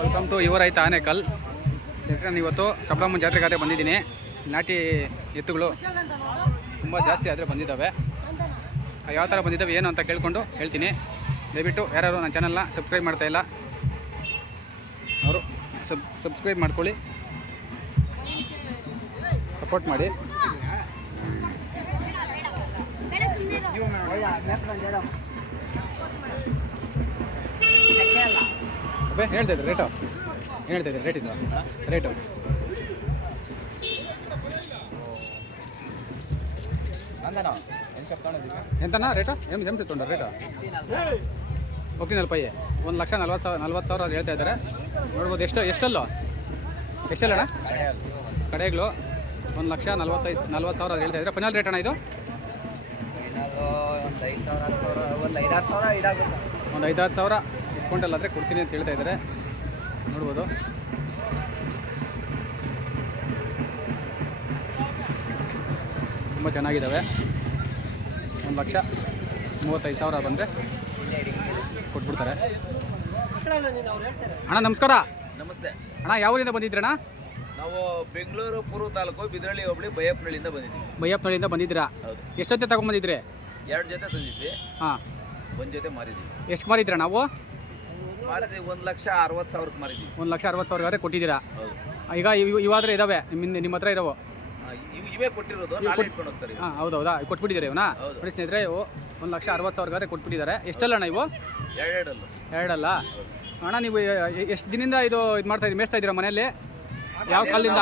Welcome to your ಆಯ್ತು ಆನೆಕಲ್. ನಾನು ಇವತ್ತು ಸಪ್ಲಮ್ಮ ಜಾತ್ರೆಗಾದ್ರೆ ಬಂದಿದ್ದೀನಿ. ನಾಟಿ ಎತ್ತುಗಳು ತುಂಬ ಜಾಸ್ತಿ ಆದರೆ ಬಂದಿದ್ದಾವೆ. ಯಾವ ಥರ ಬಂದಿದ್ದಾವೆ, ಏನು ಅಂತ ಕೇಳಿಕೊಂಡು ಹೇಳ್ತೀನಿ. ದಯವಿಟ್ಟು ಯಾರು ನನ್ನ ಚಾನಲ್ನ ಸಬ್ಸ್ಕ್ರೈಬ್ ಮಾಡ್ತಾ ಇಲ್ಲ, ಅವರು ಸಬ್ ಸಬ್ಸ್ಕ್ರೈಬ್ ಮಾಡ್ಕೊಳ್ಳಿ. ಸಪೋರ್ಟ್ ಮಾಡಿ. ಅಬ್ಬೇ ಹೇಳ್ತಾ ಇದ್ದೆ ರೇಟು ಏನು ಹೇಳ್ತಾ ಇದ್ದೆ ರೇಟ್ ಇದು? ರೇಟು ಎಂತನಾ ರೇಟು ಎಂ ಎಂ ತೊಗೊಂಡ ರೇಟು ಓಕೆ ಪಯ್ಯ ಒಂದು ಲಕ್ಷ ನಲ್ವತ್ತು ಸಾವಿರ ನಲ್ವತ್ತು ಸಾವಿರ ಅದು ಹೇಳ್ತಾ ಇದ್ದಾರೆ. ನೋಡ್ಬೋದು ಎಷ್ಟು ಎಷ್ಟಲ್ಲೋ? ಎಷ್ಟಲ್ಲಣ್ಣ ಕಡೆಗಳು ಒಂದು ಲಕ್ಷ ನಲ್ವತ್ತೈದು ನಲ್ವತ್ತು ಸಾವಿರ ಅದು ಹೇಳ್ತಾ ಇದ್ದಾರೆ. ಫೈನಲ್ ರೇಟ್ ಅಣ್ಣ ಇದು? ಒಂದು ಐದು ಸಾವಿರ ಹತ್ತು ಸಾವಿರ ಒಂದು ಐದಾರು ಸಾವಿರ. ಇದಾಗುತ್ತೆ ಒಂದು ಡಿಸ್ಕೌಂಟಲ್ಲಿ ಆದರೆ ಕೊಡ್ತೀನಿ ಅಂತ ಹೇಳ್ತಾ ಇದ್ದಾರೆ. ನೋಡ್ಬೋದು. ತುಂಬ ಚೆನ್ನಾಗಿದ್ದಾವೆ. ಒಂದು ಲಕ್ಷ ಮೂವತ್ತೈದು ಸಾವಿರ ಬಂದರೆ ಕೊಟ್ಬಿಡ್ತಾರೆ. ಅಣ್ಣ ನಮಸ್ಕಾರ. ನಮಸ್ತೆ. ಅಣ್ಣ ಯಾವ ಊರಿಂದ ಬಂದಿದ್ರಣ್ಣ ನಾವು ಬೆಂಗಳೂರು ಪೂರ್ವ ತಾಲೂಕು ಬಿದ್ರಳ್ಳಿ ಹೋಬಳಿ ಬೈಯಪ್ಪನಹಳ್ಳಿಯಿಂದ ಬಂದಿದ್ದೀವಿ. ಬೈಯಪ್ಪನಹಳ್ಳಿಯಿಂದ ಬಂದಿದ್ದೀರಾ? ಎಷ್ಟೊತ್ತೆ ತಗೊಂಬಂದಿದ್ರಿ? ಎರಡು ಜೊತೆ ತಂದಿದ್ವಿ. ಹಾಂ. ಒಂದು ಜೊತೆ ಮಾರಿದ್ವಿ ಎಷ್ಟು ಮಾರಿದ್ರಾ ನಾವು? ಮಾರಿದ್ವಿ ಒಂದು ಲಕ್ಷ ಅರವತ್ತು ಸಾವಿರಕ್ಕೆ ಮಾರಿದ್ವಿ. ಒಂದು ಲಕ್ಷ ಅರವತ್ತು ಸಾವಿರ ಕೊಟ್ಟಿದ್ದೀರಾ? ಹೌದು. ಈಗ ಇವು ಇವಾದ್ರೆ ಇದಾವೆ ನಿಮ್ಮ ನಿಮ್ಮ ಹತ್ರ ಇದಾವೆ. ಆ, ಇವ್- ಇವೇ ಕೊಟ್ಟಿರೋದು ನಾಳೆ ಇಟ್ಕೊಂಡು ಹೋಗ್ತಾರೆ ಇವು. ಹಾಂ ಹೌದೌದಾ? ಕೊಟ್ಬಿಟ್ಟಿದ್ದಾರೆ ಇವನ್ನ ಹೌದು. ನೋಡಿ ಸ್ನೇಹಿತರೆ ಇವು ಒಂದು ಲಕ್ಷ ಅರವತ್ತು ಸಾವಿರಗಾದ್ರೆ ಕೊಟ್ಬಿಟ್ಟಿದ್ದಾರೆ. ಎಷ್ಟಲ್ಲ ಇವು? ಎರಡೆರಡಲ್ಲೂ ಎರಡಲ್ಲ? ಅಣ್ಣ ನೀವು ಎಷ್ಟು ದಿನದಿಂದ ಇದು ಇದು ಮಾಡ್ತಾ ಇದ್ದೀರಿ? ಮೇಸ್ತಾ ಇದ್ದೀರಾ ಮನೆಯಲ್ಲಿ? ಯಾವ ಕಾಲದಿಂದ?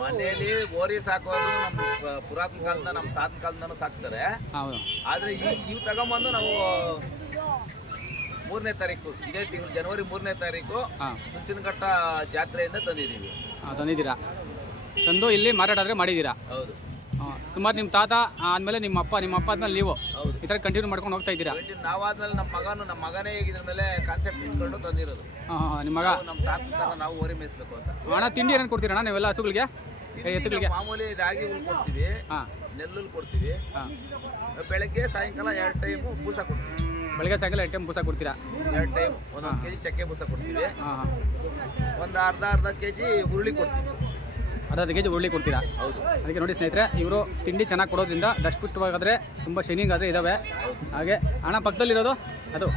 ಮನೆಯಲ್ಲಿ ಗೋರಿ ಸಾಕೋದು ನಮ್ಮ ಪ- ಪುರಾತನ ಕಾಲದಿಂದ ನಮ್ಮ ತಾತನ ಕಾಲದಿಂದನೂ ಸಾಕ್ತಾರೆ. ಹೌದು. ಆದ್ರೆ ಈ ಇವು ತಗೊಂಬಂದು ನಾವು ಮೂರನೇ ತಾರೀಕು ಇದೇ ತಿಂಗಳು ಜನವರಿ ಮೂರನೇ ತಾರೀಕು ಸುಂಚನಘಟ್ಟ ಜಾತ್ರೆಯಿಂದ ತಂದಿದ್ದೀವಿ. ಹಾಂ ತಂದಿದ್ದೀರಾ? ತಂದು ಇಲ್ಲಿ ಮಾರಾಟ ಆದರೆ ಮಾಡಿದ್ದೀರಾ? ಹೌದು. ಸುಮಾರು ನಿಮ್ಮ ತಾತ ಆದಮೇಲೆ ನಿಮ್ಮ ಅಪ್ಪ ನಿಮ್ಮ ಅಪ್ಪ ಆದ್ಮೇಲೆ ನೀವು ಹೌದು. ಈ ಥರ ಕಂಟಿನ್ಯೂ ಮಾಡ್ಕೊಂಡು ಹೋಗ್ತಾ ಇದ್ದೀರಾ? ನಾವು ನಾವಾದ್ಮೇಲೆ ನಮ್ಮ ಮಗನು ನಮ್ಮ ಮಗನೇ ಈಗ ಇದ್ರ ಮೇಲೆ ಕಾನ್ಸೆಪ್ಟ್ ಇಟ್ಕೊಂಡು ತಂದಿರೋದು. ಹಾಂ ನಿಮ್ಮ ಮಗ? ನಮ್ಮ ತಾತ ಥರ ನಾವು ಓರಿ ಮೇಯಿಸ್ಬೇಕು ಅಂತ. ಅಣ್ಣ ತಿಂಡಿ ಏನೇನು ಕೊಡ್ತೀರಣ್ಣ ನೀವೆಲ್ಲ ಹಸುಗಳಿಗೆ? ಎತ್ತುಗಳಿಗೆ ಮಾಮೂಲಿ ರಾಗಿ ಹುಲ್ ಕೊಡ್ತೀವಿ. ನೆಲ್ಲುಲ್ ಕೊಡ್ತೀವಿ. ಬೆಳಗ್ಗೆ ಸಾಯಂಕಾಲ ಎರಡು ಟೈಮು ಬೂಸ ಕೊಡ್ತೀವಿ. ಬೆಳಗ್ಗೆ ಸಾಯಂಕಾಲ ಟೈಮ್ ಬೂಸ ಕೊಡ್ತೀರಾ? ಎರಡು ಟೈಮ್ ಒಂದೊಂದು ಕೆ ಜಿ ಚಕ್ಕೆ ಬೂಸ ಕೊಡ್ತೀವಿ. ಒಂದು ಅರ್ಧ ಅರ್ಧ ಕೆ ಜಿ ಹುರುಳಿ ಕೊಡ್ತೀವಿ. ಅರ್ಧ ಕೆ ಜಿ ಹುರುಳಿ ಕೊಡ್ತೀರಾ? ಹೌದು. ಅದಕ್ಕೆ ನೋಡಿ ಸ್ನೇಹಿತರೆ ಇವರು ತಿಂಡಿ ಚೆನ್ನಾಗಿ ಕೊಡೋದ್ರಿಂದ ದಷ್ಟಪುಷ್ಟವಾಗಾದರೆ ತುಂಬ ಶೈನಿಂಗ್ ಆದರೆ ಇದ್ದಾವೆ ಹಾಗೆ ಹಣ ಪಕ್ಕದಲ್ಲಿರೋದು ಅದು.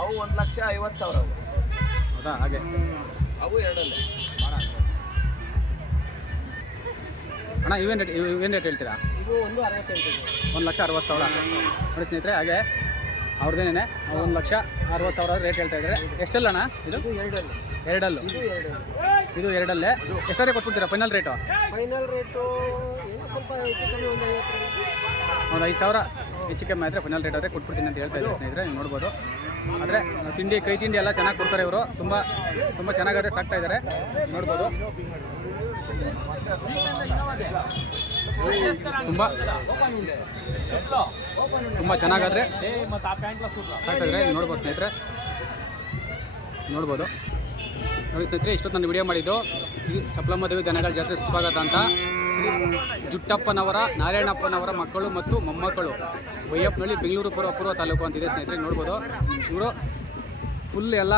ಅವು ಒಂದು ಲಕ್ಷ ಐವತ್ತು ಸಾವಿರ ಅವು. ಹೌದಾ? ಹಾಗೆ. ಅವು ಎರಡಲ್ಲೇ. ಅಣ್ಣ ಇವೇನು ರೇಟ್ ಇವೇನು ರೇಟ್ ಹೇಳ್ತೀರಾ? ಒಂದು ಅರವತ್ತೆಂಟು ಒಂದು ಲಕ್ಷ ಅರವತ್ತು ಸಾವಿರ. ನೋಡಿ ಸ್ನೇಹಿತರೆ ಹಾಗೆ ಅವ್ರದ್ದೇನೆ ಒಂದು ಲಕ್ಷ ಅರವತ್ತು ಸಾವಿರ ರೇಟ್ ಹೇಳ್ತಾ ಇದ್ದಾರೆ. ಎಷ್ಟೆಲ್ಲ ಅಣ್ಣ ಇದು? ಎರಡಲ್ಲ. ಎರಡಲ್ಲು. ಎರಡು ಇದು ಎರಡಲ್ಲೇ. ಎಷ್ಟರೇ ಕೊಟ್ಬಿಡ್ತೀರಾ? ಫೈನಲ್ ರೇಟು ಫೈನಲ್ ರೇಟು ಸ್ವಲ್ಪ ಒಂದು ಐದು ಸಾವಿರ. ಹೆಚ್ಚು ಕಮ್ಮಿ ಆದರೆ ಫೈನಲ್ ರೇಟ್ ಆದರೆ ಕೊಟ್ಬಿಡ್ತೀನಿ ಅಂತ ಹೇಳ್ತಾ ಇದ್ದಾರೆ ಸ್ನೇಹಿತರೆ ನೀವು ನೋಡ್ಬೋದು. ಆದರೆ ತಿಂಡಿ ಕೈ ತಿಂಡಿ ಎಲ್ಲ ಚೆನ್ನಾಗಿ ಕೊಡ್ತಾರೆ ಇವರು. ತುಂಬ ತುಂಬ ಚೆನ್ನಾಗಾದ್ರೆ ಸಾಕ್ತಾ ಇದ್ದಾರೆ. ನೋಡ್ಬೋದು. ತುಂಬ ತುಂಬ ಚೆನ್ನಾಗಾದ್ರೆ ನೋಡ್ಬೋದು ಸ್ನೇಹಿತರೆ. ನೋಡ್ಬೋದು. ನೋಡಿ ಸ್ನೇಹಿತರೆ, ಇಷ್ಟೊತ್ತು ನಾನು ವಿಡಿಯೋ ಮಾಡಿದ್ದು ಸಪ್ಲಮ್ಮ ದೇವಿ ದನಗಳ ಜಾತ್ರೆ ಸುಸ್ವಾಗತ ಅಂತ. ಶ್ರೀ ಜುಟ್ಟಪ್ಪನವರ, ನಾರಾಯಣಪ್ಪನವರ ಮಕ್ಕಳು ಮತ್ತು ಮೊಮ್ಮಕ್ಕಳು. ಬೈಯಪ್ಪನಹಳ್ಳಿ ಬೆಂಗಳೂರು ಪೂರ್ವ ಪೂರ್ವ ತಾಲೂಕು ಅಂತಿದೆ ಸ್ನೇಹಿತರೆ, ನೋಡ್ಬೋದು. ಇವರು ಫುಲ್ ಎಲ್ಲ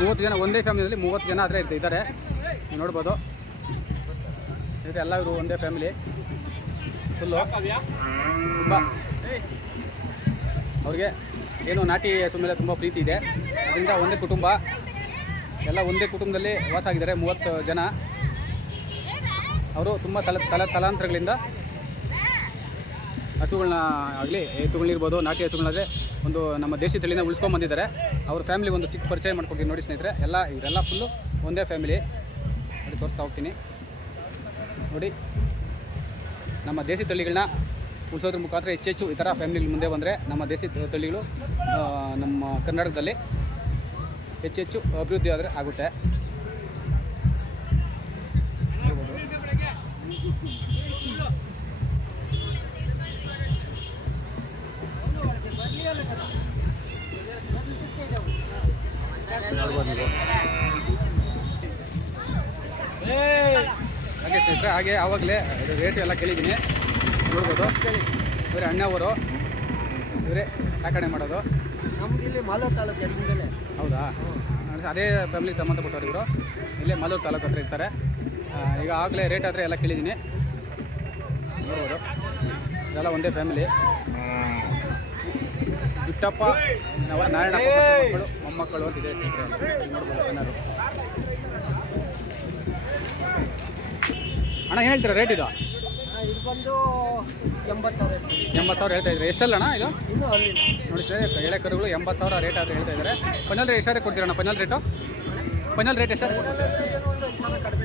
ಮೂವತ್ತು ಜನ, ಒಂದೇ ಫ್ಯಾಮಿಲಿಯಲ್ಲಿ ಮೂವತ್ತು ಜನ ಆದರೆ ಇದ್ದಾರೆ. ನೋಡ್ಬೋದು. ಸ್ನೇಹಿತರೆ ಎಲ್ಲ ಒಂದೇ ಫ್ಯಾಮಿಲಿ ಫುಲ್ಲು ತುಂಬ. ಅವ್ರಿಗೆ ಏನು ನಾಟಿ ಹಸು ಮೇಲೆ ತುಂಬ ಪ್ರೀತಿ ಇದೆ. ಅದರಿಂದ ಒಂದೇ ಕುಟುಂಬ. ಎಲ್ಲ ಒಂದೇ ಕುಟುಂಬದಲ್ಲಿ ವಾಸ ಆಗಿದ್ದಾರೆ ಮೂವತ್ತು ಜನ. ಅವರು ತುಂಬ ತಲೆ ತಲೆ, ತಲಾಂತರಗಳಿಂದ ಹಸುಗಳನ್ನ ಆಗಲಿ ಎತ್ತುಗಳಿರ್ಬೋದು ನಾಟಿ ಹಸುಗಳಾದರೆ ಒಂದು ನಮ್ಮ ದೇಶಿ ತಳಿನ ಉಳಿಸ್ಕೊಂಬಂದಿದ್ದಾರೆ ಅವ್ರ ಫ್ಯಾಮಿಲಿ ಒಂದು ಚಿಕ್ಕ ಪರಿಚಯ ಮಾಡ್ಕೊಡ್ತೀನಿ ನೋಡಿ ಸ್ನೇಹಿತರೆ. ಎಲ್ಲ, ಇವರೆಲ್ಲ ಫುಲ್ಲು ಒಂದೇ ಫ್ಯಾಮಿಲಿ ನೋಡಿ ತೋರಿಸ್ತಾ ಹೋಗ್ತೀನಿ. ನೋಡಿ. ನಮ್ಮ ದೇಸಿ ತಳಿಗಳನ್ನ ಉಳಿಸೋದ್ರ ಮುಖಾಂತರ ಹೆಚ್ಚೆಚ್ಚು ಈ ಥರ ಫ್ಯಾಮಿಲಿ ಮುಂದೆ ಬಂದರೆ ನಮ್ಮ ದೇಸಿ ತಳಿಗಳು ನಮ್ಮ ಕರ್ನಾಟಕದಲ್ಲಿ ಹೆಚ್ಚೆಚ್ಚು ಅಭಿವೃದ್ಧಿ ಆದರೆ ಆಗುತ್ತೆ. ಹಾಗೆ ಸ್ನೇಹಿತರೆ ಹಾಗೆ ಆವಾಗಲೇ ರೇಟ್ ಎಲ್ಲ ಕೇಳಿದ್ದೀನಿ. ನೋಡ್ಬೋದು. ಇವರೇ ಅಣ್ಣವರು. ಇವರೇ ಸಾಕಣೆ ಮಾಡೋದು. ನಮ್ದು ಇಲ್ಲಿ ಮಾಲೂರು ತಾಲೂಕು ಹೌದಾ? ಅದೇ ಫ್ಯಾಮಿಲಿ ಸಂಬಂಧಪಟ್ಟವ್ರು ಇವರು. ಇಲ್ಲೇ ಮಾಲೂರು ತಾಲೂಕು ಹತ್ರ ಇರ್ತಾರೆ. ಈಗ ಆಗಲೇ ರೇಟ್ ಆದರೆ ಎಲ್ಲ ಕೇಳಿದ್ದೀನಿ. ನೋಡ್ಬೋದು. ಇದೆಲ್ಲ ಒಂದೇ ಫ್ಯಾಮಿಲಿ ಜುಟ್ಟಪ್ಪ ನವ ನಾರಾಯಣಪ್ಪ ಮೊಮ್ಮಕ್ಕಳು ಅಂತಿದೆ ಸ್ನೇಹಿತರೆ. ನೋಡ್ಬೋದು ಏನಾದ್ರು ಅಣ್ಣ ಏನು ಹೇಳ್ತೀರಾ ರೇಟ್ ಇದು? ಇದು ಬಂದು ಎಂಬತ್ತು ಸಾವಿರ. ಎಂಬತ್ತು ಸಾವಿರ ಹೇಳ್ತಾ ಇದ್ದಾರೆ ಎಷ್ಟಲ್ಲ ಅಣ್ಣ ಇದು? ಇನ್ನೂ ನೋಡಿ ಸರ್ ಎಳೆ ಕರುಗಳು ಎಂಬತ್ತು ಸಾವಿರ ರೇಟ್ ಆದರೆ ಹೇಳ್ತಾ ಇದ್ದಾರೆ ಫೈನಲ್ ರೇಟ್ ಎಷ್ಟು ಕೊಡ್ತೀರಣ್ಣ ಫೈನಲ್ ರೇಟು ಫೈನಲ್ ರೇಟ್ ಎಷ್ಟು ಒಂದು ಕಡಿಮೆ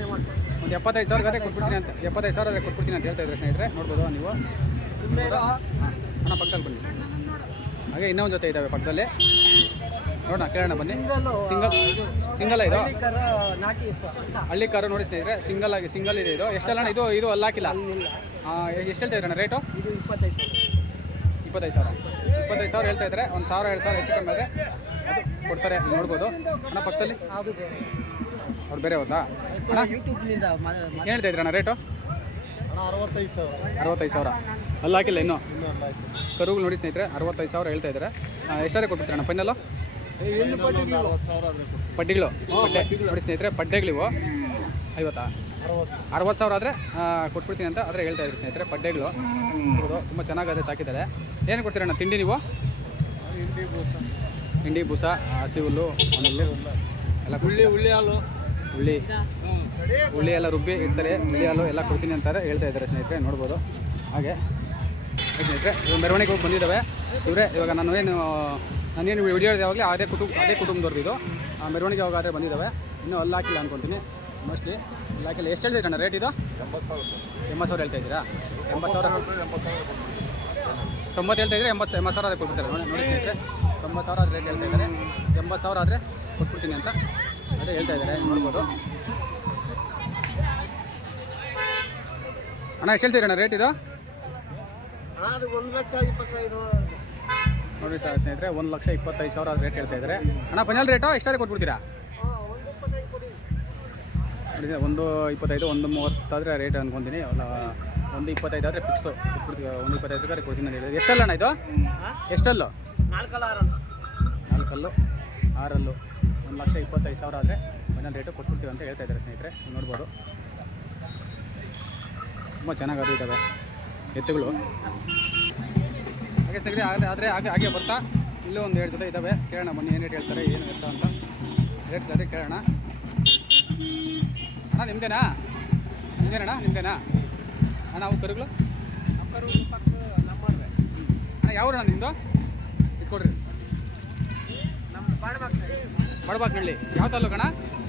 ಎಪ್ಪತ್ತೈದು ಸಾವಿರ ಅದೇ ಕೊಟ್ಬಿಡ್ತೀನಿ ಅಂತ. ಎಪ್ಪತ್ತೈದು ಸಾವಿರ ಅದೇ ಕೊಟ್ಬಿಡ್ತೀನಿ ಅಂತ ಹೇಳ್ತಾ ಇದ್ದಾರೆ ಸ್ನೇಹಿತರೆ. ನೋಡ್ಬೋದು ನೀವು? ಅಣ್ಣ ಪಕ್ಕದಲ್ಲಿ ಬನ್ನಿ. ಹಾಗೆ ಇನ್ನೊಂದು ಜೊತೆ ಇದ್ದಾವೆ ಪಕ್ಕದಲ್ಲಿ. ನೋಡೋಣ ಕೇಳೋಣ ಬನ್ನಿ. ಸಿಂಗಲ್ ಸಿಂಗಲ್ ಇದು ಹಳ್ಳಿ ಕಾರು ನೋಡಿ ಸ್ನೇಹಿತರೆ ಸಿಂಗಲ್ ಆಗಿ ಸಿಂಗಲ್ ಇದೆ ಇದು. ಎಷ್ಟಲ್ಲ ಇದು ಇದು ಅಲ್ಲಿ ಹಾಕಿಲ್ಲ? ಎಷ್ಟು ಹೇಳ್ತಾ ಇದ್ರಣ್ಣ ರೇಟು ಇದು ಇಪ್ಪತ್ತೈದು ಸಾವಿರ. ಇಪ್ಪತ್ತೈದು ಸಾವಿರ. ಹೇಳ್ತಾ ಇದ್ದಾರೆ ಒಂದು ಸಾವಿರ ಎರಡು ಸಾವಿರ ಹೆಚ್ಚು ಕಮ್ಮಿ ಆದರೆ ಅದು ಕೊಡ್ತಾರೆ ನೋಡ್ಬೋದು. ಅಣ್ಣ ಪಕ್ಕದಲ್ಲಿ? ಅವ್ರು ಬೇರೆ ಹೋದಾ ಅಣ್ಣ ಏನು ಹೇಳ್ತಾ ಇದ್ರಣ್ಣ ರೇಟು ಅರವತ್ತೈದು ಸಾವಿರ. ಅರವತ್ತೈದು ಸಾವಿರ. ಅಲ್ಲಿ ಹಾಕಿಲ್ಲ ಇನ್ನೂ? ಕರುಗಳು ನೋಡಿ ಸ್ನೇಹಿತರೆ ಅರವತ್ತೈದು ಸಾವಿರ ಹೇಳ್ತಾ ಇದ್ದಾರೆ. ಎಷ್ಟಾದ್ರೆ ಕೊಟ್ಟಿರ್ತೀರಣ್ಣ ಫೈನಲ್ಲು ಪಡ್ಡಿಗಳು? ಪಡ್ಡೆ. ನೋಡಿ ಸ್ನೇಹಿತರೆ ಪಡ್ಡೆಗಳಿವು. ಐವತ್ತಾ? ಅರವತ್ತು. ಸಾವಿರ ಆದರೆ ಕೊಟ್ಬಿಡ್ತೀನಿ ಅಂತ ಆದರೆ ಹೇಳ್ತಾ ಇದ್ದಾರೆ ಸ್ನೇಹಿತರೆ ಪಡ್ಡೆಗಳು. ಹೌದು ತುಂಬ ಚೆನ್ನಾಗದೆ ಸಾಕಿದ್ದಾರೆ. ಏನು ಕೊಡ್ತೀರಣ್ಣ ತಿಂಡಿ ನೀವು? ಹಿಂಡಿ ಬೂಸ. ಹಿಂಡಿ ಬೂಸ ಹಸಿ ಹುಲ್ಲು ಹುಲ್ಲು ಎಲ್ಲ ಹುಳ್ಳಿ ಹುಳ್ಳಿ ಹಾಲು. ಹುಳ್ಳಿ. ಹುಳ್ಳಿ ಎಲ್ಲ ರುಬ್ಬಿ ಇಡ್ತಾರೆ ಹುಳ್ಳಿ ಹಾಲು ಎಲ್ಲ ಕೊಡ್ತೀನಿ ಅಂತಾರೆ ಹೇಳ್ತಾ ಇದ್ದಾರೆ ಸ್ನೇಹಿತರೆ ನೋಡ್ಬೋದು. ಹಾಗೆ. ಸ್ನೇಹಿತರೆ ಇವಾಗ ಮೆರವಣಿಗೆ ಹೋಗಿ ಬಂದಿದ್ದಾವೆ. ಇವರೇ ಇವಾಗ ನಾನು ಏನು ನಾನೇನು ವಿಡಿಯೋ ಯಾವಾಗಲೇ ಅದೇ ಕುಟುಂಬ ಅದೇ ಕುಟುಂಬದವ್ರದ್ದು ಇದು. ಆ ಮೆರವಣಿಗೆ ಹೋಗಾದ್ರೆ ಬಂದಿದ್ದಾವೆ. ಇನ್ನೂ ಅಲ್ಲಿ ಹಾಕಿಲ್ಲ ಅಂದ್ಕೊತೀನಿ ಮೋಸ್ಟ್ಲಿ ಅಲ್ಲಿ ಹಾಕಿಲ್ಲ. ಎಷ್ಟು ಹೇಳ್ತೀರಿ ಕಣ್ಣ ರೇಟ್ ಇದು? ಎಂಬತ್ತು ಸಾವಿರ ಸರ್. ಎಂಬತ್ತು ಸಾವಿರ ಹೇಳ್ತಾ ಇದ್ದೀರಾ? ಎಂಬತ್ತು ಸಾವಿರ ಎಂಬತ್ತು ಸಾವಿರ ತೊಂಬತ್ತು ಹೇಳ್ತಾ ಇದ್ರೆ ಎಂಬತ್ತು ಎಂಬತ್ತು ಸಾವಿರ ಆದರೆ ಕೊಟ್ಬಿಡ್ತಾರೆ. ನೋಡಿ ನೋಡಿ ಸ್ನೇಹಿತರೆ ತೊಂಬತ್ತು ಸಾವಿರ ಆದರೆ ರೇಟ್ ಹೇಳ್ತಾ ಇದ್ದಾರೆ. ಎಂಬತ್ತು ಸಾವಿರ ಆದರೆ ಕೊಟ್ಬಿಡ್ತೀನಿ ಅಂತ ಅದೇ ಹೇಳ್ತಾ ಇದ್ದಾರೆ. ನೋಡ್ಬೋದು. ಅಣ್ಣ ಎಷ್ಟು ಹೇಳ್ತೀರಣ್ಣ ರೇಟ್ ಇದು? ಅದು ಒಂದು ಲಕ್ಷ ಇಪ್ಪತ್ತೈದು ನೋಡಿ ಸರ್ ಸ್ನೇಹಿತರೆ ಒಂದು ಲಕ್ಷ ಇಪ್ಪತ್ತೈದು ಸಾವಿರ ರೇಟ್ ಹೇಳ್ತಾ ಇದ್ದಾರೆ. ಅಣ್ಣ ಫೈನಲ್ ರೇಟು ಎಷ್ಟಾದ್ರೆ ಕೊಟ್ಬಿಡ್ತೀರಾ? ಒಂದು ಇಪ್ಪತ್ತೈದು ನೋಡಿ ಒಂದು ಇಪ್ಪತ್ತೈದು ಒಂದು ಮೂವತ್ತಾದರೆ ರೇಟ್ ಅನ್ಕೊತೀನಿ. ಅಲ್ಲ ಒಂದು ಇಪ್ಪತ್ತೈದು ಆದರೆ ಫಿಕ್ಸು ಒಂದು ಇಪ್ಪತ್ತೈದು ಕೊಡ್ತೀನಿ ಅಂತ ಹೇಳಿದ್ರೆ ಎಷ್ಟಲ್ಲ ಅಣ್ಣ ಇದು? ಎಷ್ಟಲ್ಲು? ನಾಲ್ಕಲ್ಲ ಆರಲ್ಲು. ಒಂದು ಲಕ್ಷ ಇಪ್ಪತ್ತೈದು ಸಾವಿರ ಆದರೆ ಫೈನಲ್ ರೇಟು ಕೊಟ್ಬಿಡ್ತೀವಿ ಅಂತ ಹೇಳ್ತಾ ಇದ್ದಾರೆ ಸ್ನೇಹಿತರೆ. ನೋಡ್ಬೋದು. ತುಂಬ ಚೆನ್ನಾಗಿ ಅದು ಇದ್ದಾವೆ ಎತ್ತುಗಳು. ಹಾಗೆ ತೆಗ್ರಿ ಆದರೆ ಆದರೆ ಹಾಗೆ ಹಾಗೆ ಬರ್ತಾ ಇಲ್ಲೂ ಒಂದು ಎರಡು ಜೊತೆ ಇದ್ದಾವೆ ಕೇಳೋಣ ಬನ್ನಿ, ಏನು ಹೇಳ್ತಾರೆ, ಏನು ಎತ್ತ ಅಂತ. ಹೇಳ್ತಾರೆ ಕೇಳೋಣ. ಅಣ್ಣ ನಿಮ್ಮದೇನಾ ನಿಮ್ಮದೇನಣ್ಣ ನಿಮ್ದೇನಾ? ಅಣ್ಣ, ಅವು ಕರುಗಳು? ಅಣ್ಣ ಯಾವ ಅಣ್ಣ ನಿಮ್ಮದು ಇದು ಕೊಡ್ರಿ ನಮ್ಮ ಬಾಡ್ಮಾಗ್ತದೆ ಬಡಬಾಕ್ನಳ್ಳಿ ಯಾವ ತಾಲೂಕಣ್ಣ?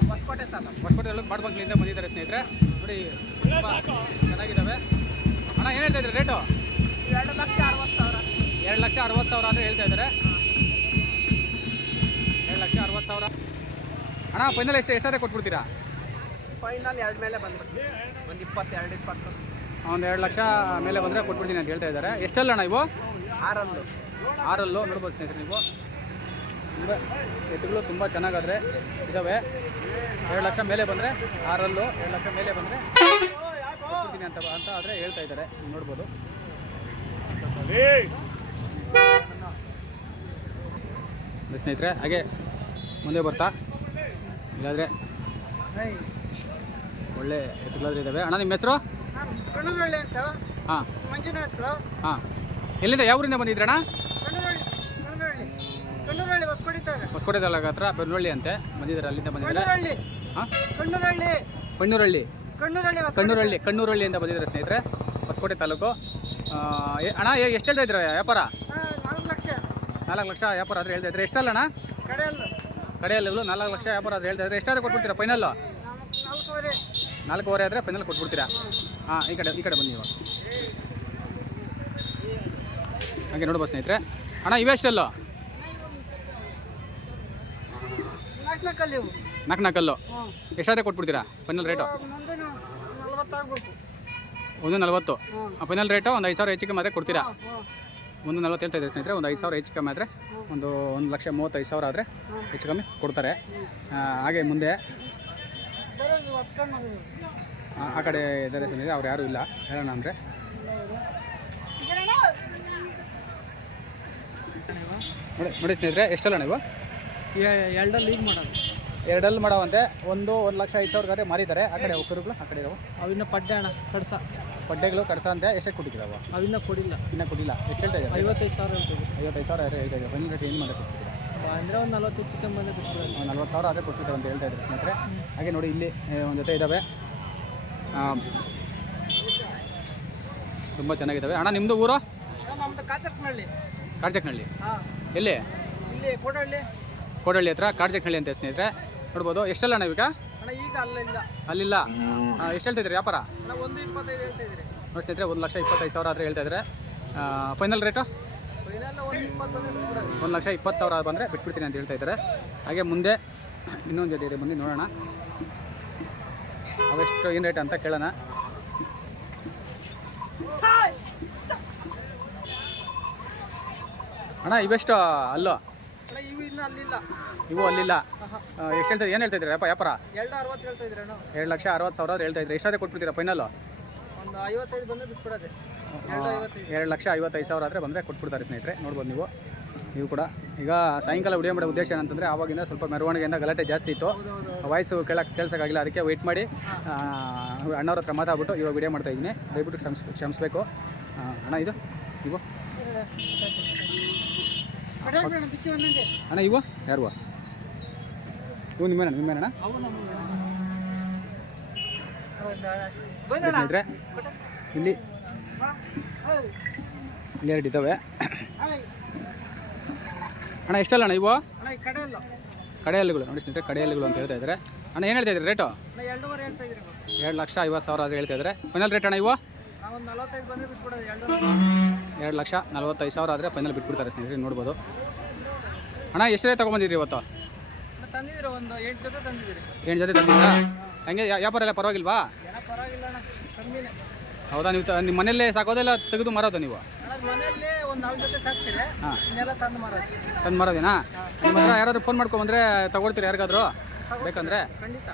ಹೊಸಕೋಟೆ ತಾಲೂಕು. ಹೊಸಕೋಟೆ ತಾಲೂಕು ಬಡಬಾಕ್ಲಿಂದ ಬಂದಿದ್ದಾರೆ ಸ್ನೇಹಿತರೆ. ನೋಡಿ, ತುಂಬ ಚೆನ್ನಾಗಿದ್ದಾವೆ. ಅಣ್ಣ ಏನು ಹೇಳ್ತಾ ಇದ್ದಾರೆ? ರೇಟು? ಎರಡು ಲಕ್ಷ ಅರವತ್ತು ಸಾವಿರ. ಎರಡು ಲಕ್ಷ ಅರವತ್ತು ಸಾವಿರ ಅಂದರೆ ಹೇಳ್ತಾ ಇದ್ದಾರೆ. ಎರಡು ಲಕ್ಷ ಅರವತ್ತು ಸಾವಿರ. ಅಣ್ಣ ಫೈನಲ್ ಎಷ್ಟು ಎಷ್ಟಾದ್ರೆ ಕೊಟ್ಬಿಡ್ತೀರಾ? ಫೈನಲ್ ಎರಡು ಮೇಲೆ ಬಂದ್ಬಿಟ್ಟು ಒಂದು ಇಪ್ಪತ್ತೆರಡು ಇಪ್ಪತ್ತು ಒಂದು ಎರಡು ಲಕ್ಷ ಮೇಲೆ ಬಂದರೆ ಕೊಟ್ಬಿಡ್ತೀನಿ ಅಂತ ಹೇಳ್ತಾ ಇದ್ದಾರೆ. ಎಷ್ಟಲ್ಲ ಅಣ್ಣ ಇವು? ಆರಲ್ಲು. ಆರಲ್ಲು ನೋಡ್ಬೋದು ಸ್ನೇಹಿತರೆ ನೀವು. ತುಂಬ ಎತ್ತುಗಳು ತುಂಬ ಚೆನ್ನಾಗಾದರೆ ಇದ್ದಾವೆ ಎರಡು ಲಕ್ಷ ಮೇಲೆ ಬಂದರೆ ಆರಲ್ಲು ಎರಡು ಲಕ್ಷ ಮೇಲೆ ಬಂದರೆ ಕೊಡ್ತೀನಿ ಅಂತ ಅಂತ ಆದರೆ ಹೇಳ್ತಾ ಇದ್ದಾರೆ. ನೋಡ್ಬೋದು. ಸ್ನೇಹಿತರೆ ಹಾಗೆ ಮುಂದೆ ಬರ್ತಾ. ಇಲ್ಲಾದರೆ ಒಳ್ಳೆ ಎತ್ತುಗಳಾದ್ರೆ ಇದ್ದಾವೆ ಅಣ್ಣ ನಿಮ್ಮ ಹೆಸರು? ಹಾಂ. ಮಂಜುನಾಥ್. ಹಾಂ. ಎಲ್ಲಿಂದ ಯಾವ ಊರಿಂದ ಬಂದಿದ್ರಣ್ಣ ಹೊಸಕೋಟೆ ತಾಲೂಕು ಹತ್ರ ಬೆಳ್ಳುಳ್ಳಿ ಅಂತೆ. ಬಂದಿದ್ದಾರೆ ಅಲ್ಲಿಂದ ಬಂದಿದ್ದಾರೆ. ಹಾಂ? ಕಣ್ಣುರಳ್ಳಿ ಪಣ್ಣೂರಳ್ಳಿ ಕಣ್ಣುರಳ್ಳಿ ಅಂತ ಬಂದಿದ್ದಾರೆ ಸ್ನೇಹಿತರೆ ಹೊಸಕೋಟೆ ತಾಲೂಕು. ಅಣ್ಣ ಎಷ್ಟು ಹೇಳ್ತಾ ಇದ್ದೀರಾ ವ್ಯಾಪಾರ? ನಾಲ್ಕು ಲಕ್ಷ. ವ್ಯಾಪಾರ ಆದರೆ ಹೇಳ್ತಾ ಇದ್ರೆ ಎಷ್ಟಲ್ಲ ಅಣ್ಣ? ಕಡೆಯಲ್ಲು. ನಾಲ್ಕು ಲಕ್ಷ ವ್ಯಾಪಾರ ಆದರೆ ಹೇಳ್ತಾ ಇದ್ರೆ ಎಷ್ಟಾದ್ರೆ ಕೊಟ್ಬಿಡ್ತೀರಾ ಫೈನಲ್ ನಾಲ್ಕೂವರೆ. ಆದ್ರೆ ಆದರೆ ಫೈನಲ್ ಕೊಟ್ಬಿಡ್ತೀರಾ? ಹಾಂ ಈ ಕಡೆ ಈ ಕಡೆ ಬನ್ನಿ ಇವಾಗ. ಹಾಗೆ ನೋಡ್ಬೋದು ಸ್ನೇಹಿತರೆ. ಅಣ್ಣ ಇವೆಷ್ಟಲ್ಲು ನಾಲ್ಕು ನಾಲ್ಕಲ್ಲಿ ಎಷ್ಟಾದ್ರೆ ಕೊಟ್ಬಿಡ್ತೀರಾ? ಫೈನಲ್ ರೇಟು ಒಂದು ನಲ್ವತ್ತು. ಫೈನಲ್ ರೇಟು ಒಂದು ಐದು ಸಾವಿರ ಹೆಚ್ಚು ಕಮ್ಮಿ ಆದರೆ ಕೊಡ್ತೀರಾ ಒಂದು ನಲ್ವತ್ತು ಹೇಳ್ತಾ ಇದ್ದಾರೆ ಸ್ನೇಹಿತರೆ ಒಂದು ಐದು ಸಾವಿರ ಹೆಚ್ಚು ಕಮ್ಮಿ ಆದರೆ ಒಂದು ಒಂದು ಲಕ್ಷ ಮೂವತ್ತೈದು ಸಾವಿರ ಆದರೆ ಹೆಚ್ಚು ಕಮ್ಮಿ ಕೊಡ್ತಾರೆ. ಹಾಗೆ ಮುಂದೆ ಆ ಕಡೆ ಇದ್ದಾರೆ ಸ್ನೇಹಿತರೆ ಅವ್ರು ಯಾರೂ ಇಲ್ಲ. ಹೇಳೋಣ ಅಂದರೆ. ನೋಡಿ ನೋಡಿ ಸ್ನೇಹಿತರೆ ಎಷ್ಟಲ್ಲ ನೀವು? ಎರಡಲ್ಲಿ ಈಗ ಮಾಡೋದು. ಎರಡಲ್ಲಿ ಮಾಡವಂತೆ. ಒಂದು ಒಂದು ಲಕ್ಷ ಐದು ಸಾವಿರ ಗಾಡಿ ಮಾರಿದ್ದಾರೆ. ಆ ಕಡೆ ಕುರುಗಳು ಆ ಕಡೆ ಇದಾವೆ. ಅವಿನ್ನ ಪಡ್ಡೆ ಅಣ್ಣ ಕಡ್ಸ. ಪಡ್ಡೆಗಳು ಕಡಸ ಅಂತ. ಎಷ್ಟಕ್ಕೆ ಕೊಟ್ಟಿದ್ದಾವೆ? ಅವಿನ್ನ ಕೊಡಿಲ್ಲ. ಇನ್ನೂ ಕೊಡಿಲ್ಲ ಎಷ್ಟು ಹೇಳ್ತಾ ಇದ್ದಾರೆ? ಐವತ್ತೈದು ಸಾವಿರ ಹೇಳ್ತೀವಿ ಐವತ್ತೈದು ಸಾವಿರ ಹೇಳ್ತಾ ಇದ್ದಾರೆ. ಫೈನಲ್ ರೇಟ್ ಏನು ಮಾಡಿ ಕೊಟ್ಟಿದ್ದೀರಾ ಅಂದರೆ ಒಂದು ನಲ್ವತ್ತೈದು ಚಿಕನ್ ಬಂದು ಕೊಟ್ಟಿದ್ದಾರೆ ನಲ್ವತ್ತು ಸಾವಿರ ಆದರೆ ಕೊಟ್ಟಿದ್ದಾರೆ ಅಂತ ಹೇಳ್ತಾ ಇದ್ದಾರೆ ಸ್ನೇಹಿತರೆ. ಹಾಗೆ ನೋಡಿ ಇಲ್ಲಿ ಒಂದು ಜೊತೆ ಇದ್ದಾವೆ ತುಂಬ ಚೆನ್ನಾಗಿದ್ದಾವೆ ಅಣ್ಣ ನಿಮ್ಮದು ಊರು? ನಮ್ಮದು ಕಾಚಕ್ನಹಳ್ಳಿ ಕಾಡ್ಜಕ್ನಹಳ್ಳಿ ಹಾಂ. ಎಲ್ಲಿ? ಇಲ್ಲಿ ಕೋಡಹಳ್ಳಿ. ಕೋಡಹಳ್ಳಿ ಹತ್ರ ಕಾಡ್ಜಕ್ನಹಳ್ಳಿ ಅಂತ ಸ್ನೇಹಿತರೆ. ನೋಡ್ಬೋದು ಎಷ್ಟಲ್ಲ ಅಣ್ಣ ಈಗ ಅಣ್ಣ ಈಗ ಅಲ್ಲಿಲ್ಲ. ಅಲ್ಲಿಲ್ಲ? ಎಷ್ಟು ಹೇಳ್ತಿದ್ರಿ ವ್ಯಾಪಾರ? ಒಂದು ಇಪ್ಪತ್ತೈದು ನೋಡಿ ಸ್ನೇಹಿತರೆ ಒಂದು ಲಕ್ಷ ಇಪ್ಪತ್ತೈದು ಸಾವಿರ ಆದರೆ ಹೇಳ್ತಾ ಇದ್ದಾರೆ. ಫೈನಲ್ ರೇಟು ಫೈನಲ್ ಒಂದು ಬಂದು ಲಕ್ಷ ಇಪ್ಪತ್ತು ಸಾವಿರ ಬಂದರೆ ಬಿಟ್ಬಿಡ್ತೀನಿ ಅಂತ ಹೇಳ್ತಾ ಇದ್ದಾರೆ. ಹಾಗೆ ಮುಂದೆ ಇನ್ನೊಂದು ಜೊತೆ ಇದೆ ಮುಂದೆ ನೋಡೋಣ. ಅವೆಷ್ಟು ಏನು ರೇಟ್ ಅಂತ ಕೇಳೋಣ. ಅಣ್ಣ ಇವೆಷ್ಟು ಅಲ್ಲೋ? ಅಲ್ಲಿಲ್ಲ. ಇವು ಅಲ್ಲಿಲ್ಲ. ಎಷ್ಟು ಹೇಳ್ತಾ ಏನು ಹೇಳ್ತಾ ಇದ್ದೀರಾ? ವ್ಯಾಪಾರ? ಎರಡು ಅರವತ್ತು ಹೇಳ್ತಾ ಇದ್ದೀರಿ ಅಣ್ಣ ಎರಡು ಲಕ್ಷ ಅರವತ್ತು ಸಾವಿರ ಹೇಳ್ತಾ ಇದ್ರೆ. ಎಷ್ಟಾದ್ರೆ ಕೊಟ್ಬಿಡ್ತೀರಾ ಫೈನಲ್ ಒಂದು ಐವತ್ತೈದು ಬಂದು ಬಿಟ್ಬಿಡೋದೆ. ಎರಡು ಲಕ್ಷ ಐವತ್ತೈದು ಸಾವಿರ ಆದರೆ ಬಂದರೆ ಕೊಟ್ಬಿಡ್ತಾರೆ ಸ್ನೇಹಿತರೆ. ನೋಡ್ಬೋದು ನೀವು. ನೀವು ಕೂಡ. ಈಗ ಸಾಯಂಕಾಲ ವಿಡಿಯೋ ಮಾಡೋ ಉದ್ದೇಶ ಏನಂತಂದರೆ ಆವಾಗಿಂದ ಸ್ವಲ್ಪ ಮೆರವಣಿಗೆಯಿಂದ ಗಲಾಟೆ ಜಾಸ್ತಿ ಇತ್ತು. ವಾಯ್ಸು ಕೇಳಕ್ಕೆ ಕೇಳ್ಸೋಕ್ಕಾಗಿಲ್ಲ ಅದಕ್ಕೆ ವೆಯ್ಟ್ ಮಾಡಿ ಅಣ್ಣವ್ರ ಹತ್ರ ಮಾತಾಡ್ಬಿಟ್ಟು ಇವಾಗ ವಿಡಿಯೋ ಮಾಡ್ತಾ ಇದ್ದೀನಿ. ದಯವಿಟ್ಟು ಕ್ಷಮಿಸ್ ಕ್ಷಮಿಸ್ಬೇಕು. ಅಣ್ಣ ಇದು ಇವು. ಅಣ್ಣ ಇವ ಯಾರು ಇವು ನಿಮ್ಮೇನ ನಿಮ್ಮೇನಣ್ಣ? ಸ್ನೇಹಿತರೆ ಇಲ್ಲಿ ಇಲ್ಲಿ ಎರಡು ಇದ್ದಾವೆ ಅಣ್ಣ ಎಷ್ಟಲ್ಲ ಅಣ್ಣ ಇವು ಕಡೆ ಅಲ್ಲಿಗಳು ನೋಡಿ ಸ್ನೇಹಿತರೆ ಕಡೆಯಲ್ಲಿಗಳು ಅಂತ ಹೇಳ್ತಾ ಇದ್ದಾರೆ ಅಣ್ಣ ಏನು ಹೇಳ್ತಾ ಇದ್ರಿ ರೇಟು. ಎರಡು ಲಕ್ಷ ಐವತ್ತು ಸಾವಿರ ಆದರೆ ಹೇಳ್ತಾ ಇದ್ದಾರೆ ಫೈನಲ್ ರೇಟ್ ಅಣ್ಣ ಇವು ಎರಡು ಲಕ್ಷ ನಲ್ವತ್ತೈದು ಸಾವಿರ ಆದರೆ ಫೈನಲ್ ಬಿಟ್ಬಿಡ್ತಾರೆ ಸ್ನೇಹಿತರೆ ನೋಡ್ಬೋದು. ಅಣ್ಣ ಎಷ್ಟೇ ತೊಗೊಂಬಂದಿರಿ ಇವತ್ತು? ಎಂಟು ಜೊತೆ ತಂದಿದ್ದೀರಿ. ಹಂಗೆ ವ್ಯಾಪಾರ ಎಲ್ಲ ಪರವಾಗಿಲ್ವಾ? ಹೌದಾ ನೀವು ನಿಮ್ಮ ಮನೆಯಲ್ಲೇ ಸಾಕೋದೆಲ್ಲ ತೆಗೆದು ಮಾರೋದು ನೀವು? ಹಾಂ. ತಂದು ಮಾರೋದೇನಾ? ನಿಮ್ಮ ಹತ್ರ ಯಾರಾದರೂ ಫೋನ್ ಮಾಡ್ಕೊಂಬಂದ್ರೆ ತಗೊಳ್ತೀರಾ ಯಾರಿಗಾದರೂ? ಬೇಕಂದ್ರೆ ಖಂಡಿತ.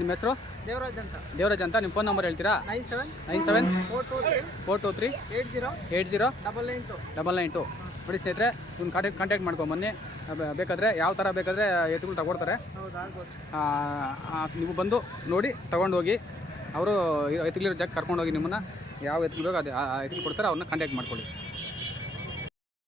ನಿಮ್ಮ ಹೆಸರು? ದೇವರಾಜ್ ಅಂತ. ದೇವರಾಜ್ ಅಂತ ನಿಮ್ಮ ಫೋನ್ ನಂಬರ್ ಹೇಳ್ತೀರಾ? Nine seven nine seven four two three four two three eight zero eight zero double nine two. Double nine two. ನೋಡಿ ಸ್ನೇಹಿತರೆ ಇವ್ನ ಕಾಂಟ್ಯಾಕ್ಟ್ ಕಾಂಟ್ಯಾಕ್ಟ್ ಮಾಡ್ಕೊಂಬನ್ನಿ ಬನ್ನಿ. ಬೇಕಾದರೆ ಯಾವ ಥರ ಬೇಕಾದರೆ ಎತ್ತುಗಳು ತಗೊಡ್ತಾರೆ. ನೀವು ಬಂದು ನೋಡಿ ತಗೊಂಡು ಹೋಗಿ ಅವರು ಎತ್ತುಗಳಿರೋ ಜಾಗ ಕರ್ಕೊಂಡು ಹೋಗಿ ನಿಮ್ಮನ್ನು ಯಾವ ಎತ್ತುಗಳು ಬೇಕೋ ಅದು ಆ ಎತ್ತುಗಳು ಕೊಡ್ತಾರೆ ಅವ್ರನ್ನ ಕಾಂಟ್ಯಾಕ್ಟ್ ಮಾಡ್ಕೊಳ್ಳಿ.